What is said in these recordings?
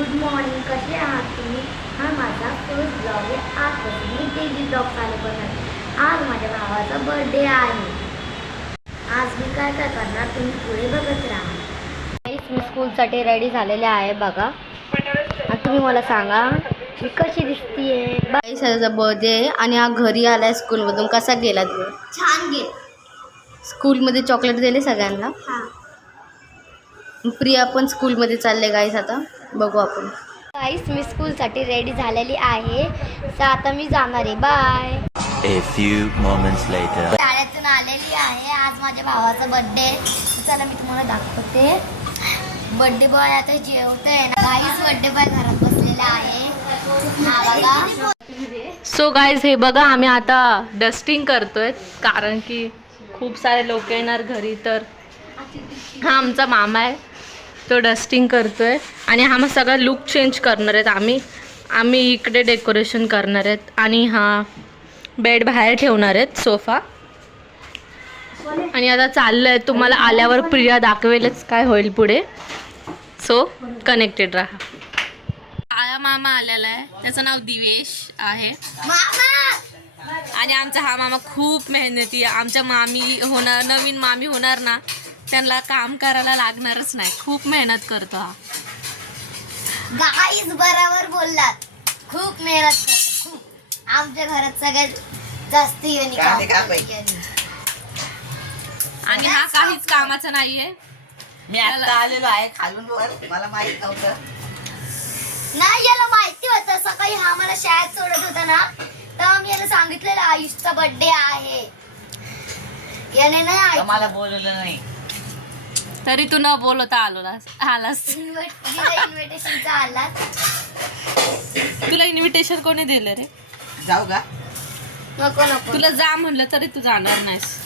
Good morning, कसे आहात तुम्ही? हा माझा फर्स्ट ब्लॉग आहे. आजपासून मी डेली ब्लॉग चालू करणार. आज माझ्या भावाचा बर्थडे आहे. आज मी काय काय करणार तुम्ही पुढे बघत राहा. मी स्कूलसाठी रेडी झालेले आहे बघा. आणि तुम्ही मला सांगा मी कशी दिसतीये. बाईचा बर्थडे आहे आणि हा घरी आलाय स्कूलमधून. कसा गेला तू? छान गेला. स्कूलमध्ये चॉकलेट दिले सगळ्यांना. प्रिया पण स्कूलमध्ये चालले गाईस. आता बघू आपण. गाईस मी स्कूलसाठी रेडी झालेली आहे. तर आता मी जाणार आहे. Bye. A few moments later. शाळेतून आलेली आहे. आज माझ्या भावाचा बर्थडे. चला मी तुम्हाला दाखवते. बर्थडे बॉय आता जेवतोय ना गाईस. बर्थडे बॉय घरात बसलेला आहे. हा बघा. सो गाईज हे बघा आम्ही आता डस्टिंग करतोय कारण की खूप सारे लोक येणार घरी. तर हा आमचा मामा आहे, तो डस्टिंग करतोय. आणि हा मग सगळा लुक चेंज करणार आहेत. आम्ही इकडे डेकोरेशन करणार आहेत आणि हा बेड बाहेर ठेवणार आहेत, सोफा. आणि आता चाललं आहे. तुम्हाला आल्यावर प्रिया दाखवेलच काय होईल पुढे. सो कनेक्टेड राहा. आया मामा आलेला आहे, त्याचं नाव दिवेश आहे. आणि आमचा हा मामा खूप मेहनती आहे. आमच्या मामी होणार, नवीन मामी होणार ना, त्यांना काम करायला लागणारच नाही. खूप मेहनत करतो हा. गाईस बरोबर बोललात. खूप मेहनत करतो. खूप. आमच्या घरात सगळ्यात जास्त आणि हा काहीच कामाचा नाहीये. मी आता आलेलो आहे खालून वर. मला माहित नव्हतं. नाही, याला माहिती होतं. सकाळी हा मला शाळेत सोडत होता ना, तेव्हा मी याला सांगितलेलं आयुषचा बर्थडे आहे. याने नाही मला बोलवलं नाही. तरी तू न बोलवता आलास. इन्व्हिटेशनचा आला. तुला इन्व्हिटेशन कोणी दिलं रे? जाऊ का? नको नको. तुला जा म्हणलं तरी तू जाणार नाहीस.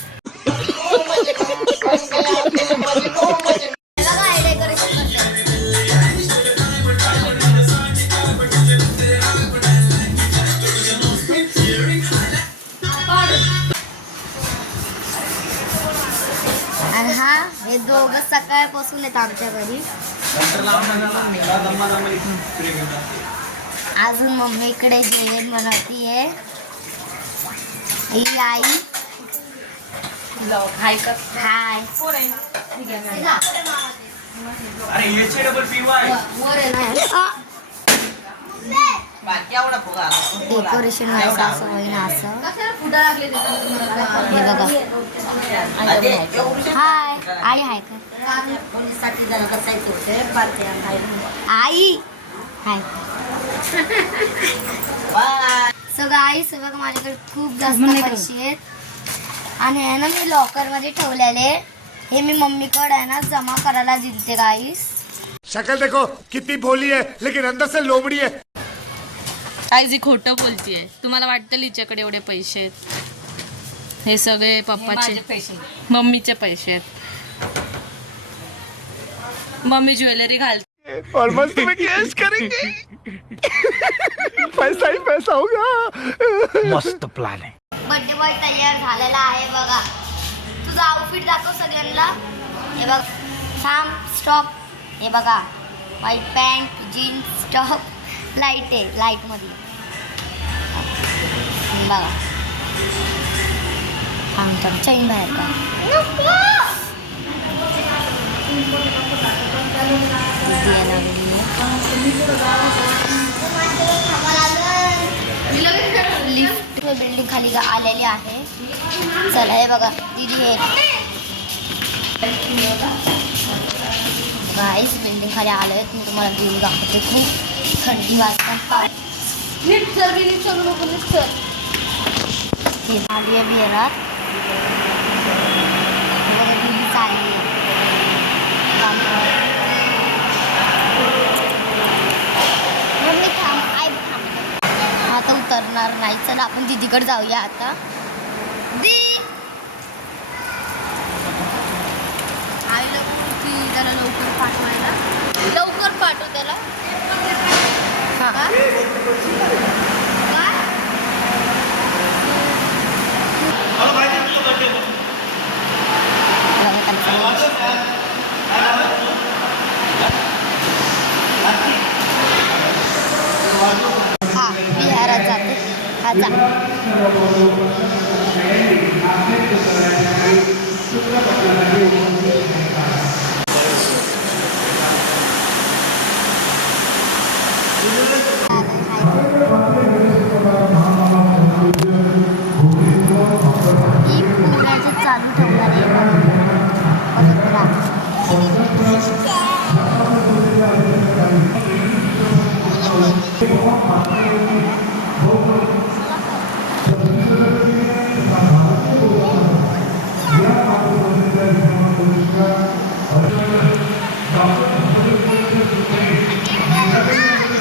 आणि हा हे दोघं सकाळपासून आहेत आमच्या घरी. अजून मम्मी इकडे जेवण बनवतीये. ही आई हाय कर. हाय. बाकी एवढा फुगा डेकोरेशन व्हायचं असं होईना असं. हे बघा. हाय आई. हाय कर. आई हाय. सो गाईस बघा माझ्याकडे खूप जास्त पैसे आहेत. आणि आहे ना मी लॉकर मध्ये ठेवलेले. हे मी मम्मीकडे आहे ना जमा करायला दिलते गाईस. शक्ल देखो कितनी भोली है लेकिन अंदर से लोमड़ी है. काय जी खोटं बोलतीये. तुम्हाला वाटतं हिच्याकडे एवढे पैसे आहेत? हे सगळे पप्पाचे, मम्मीचे पैसे आहेत. मम्मी ज्वेलरी घालते. और मस्त में कैश करेंगे. पैसा ही पैसा होगा. मस्त प्लान है. बर्थडे बॉय तयार झालेला आहे बघा. तुझा आउटफिट दाखव सगळ्यांना. हे बघ. थांब. स्टॉप. हे बघा. White pant, jeans top. Light आहे. लाईटमध्ये बघा. थांब चैन बाहेर का. लिफ्ट बिल्डिंग खाली आलेली आहे. चला हे बघा दीदी हे गाईस बिल्डिंग खाली आले. मी तुम्हाला व्ह्यू दाखवते. खूप थंडी वाजता. आली आहे बिहारात. बघा दीदी चालली. आता उतरणार नाही. चला आपण दीदीकडे जाऊया आता. आईला की त्याला लवकर पाठवायला. लवकर पाठव त्याला. नावाचा. ही पोराचं चालू ठेवणार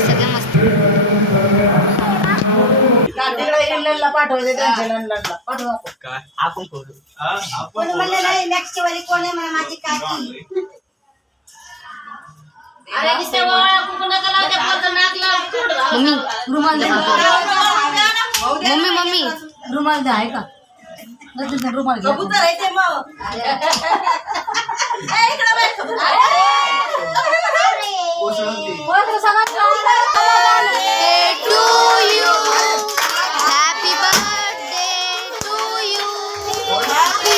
सगळे मस्त. इंग्लंडला पाठवायचं त्यांच्या लंडनला पाठवा आपण करू कोणी म्हणले नाही नेक्स्ट वाली कोण आहे म्हणा माझी काकी मम्मी रुमाल दे. मम्मी रुमाल दे आहे का? रुमाल दे. कबूतर आहे ते मग Happy birthday to you. Happy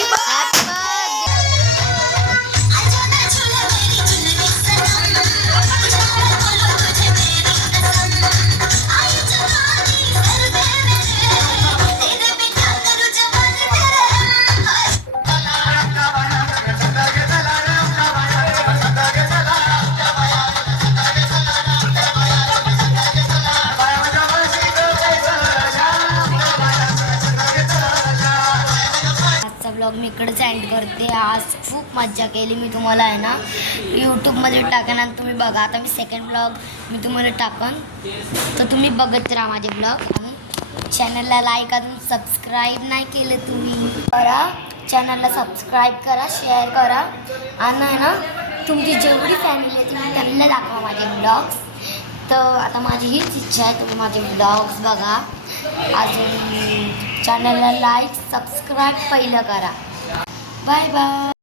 आजचा ब्लॉग मी इकडेच एंड करते. आज खूप मज्जा केली. मी तुम्हाला आहे ना यूट्यूबमध्ये टाकेन आणि तुम्ही बघा. आता मी सेकंड ब्लॉग मी तुम्हाला टाकन तर तुम्ही बघत राहा माझे ब्लॉग. आणि चॅनलला लाईक अजून सबस्क्राईब नाही केलं तुम्ही करा. चॅनलला सबस्क्राईब करा, शेअर करा आणि आहे ना तुमची जेवढी फॅमिली आहे तुम्ही त्यांना दाखवा माझे ब्लॉग्स. तर आता माझी हीच इच्छा आहे तुम्ही माझे ब्लॉग्स बघा. अजून चॅनलला लाईक सबस्क्राईब पहिलं करा. Bye bye.